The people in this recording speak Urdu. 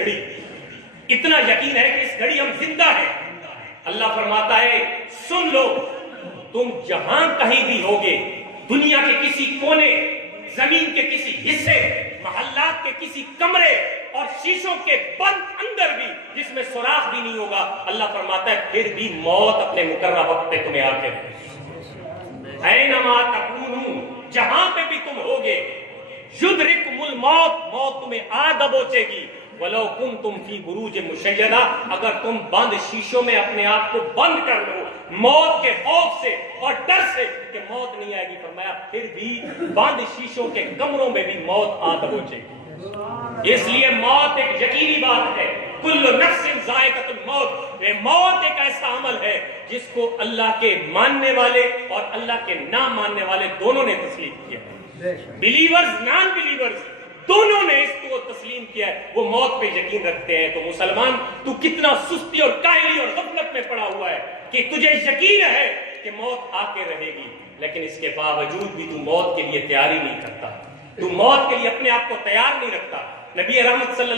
گھڑی اتنا یقین ہے کہ اس گھڑی ہم زندہ ہیں. اللہ فرماتا ہے سن لو تم جہاں کہیں بھی ہوگے, دنیا کے کسی کونے, زمین کے کسی حصے, محلات کے کسی کمرے اور شیشوں کے بند اندر بھی جس میں سوراخ بھی نہیں ہوگا, اللہ فرماتا ہے پھر بھی موت اپنے مقررہ وقت پہ تمہیں آ کے اینما تکونوا, جہاں پہ بھی تم ہوگے, یدرککم الموت, موت تمہیں آ دبوچے گی. وَلَوْ كُنْتُمْ فِي بُرُوجٍ مُشَيَّدَةٍ, اگر تم بند شیشوں میں اپنے آپ کو بند کر لو موت کے خوف سے اور ڈر سے کہ موت نہیں آئے گی, فرمایا پھر بھی بند شیشوں کے کمروں میں بھی موت آ دبوچے گی. اس لیے موت ایک یقینی بات ہے. کل نفس ذائقۃ الموت, یہ موت ایک ایسا عمل ہے جس کو اللہ کے ماننے والے اور اللہ کے نہ ماننے والے دونوں نے تسلیم کیا ہے. بلیورز نان بلیورز دونوں نے اس کو تسلیم کیا ہے, وہ موت پہ یقین رکھتے ہیں. تو مسلمان تو کتنا سستی اور کاہلی اور غفلت میں پڑا ہوا ہے کہ تجھے یقین ہے کہ موت آ کے رہے گی, لیکن اس کے باوجود بھی تو موت کے لیے تیاری نہیں کرتا, تو موت کے لیے اپنے آپ کو تیار نہیں رکھتا. نبی رحمت صلی اللہ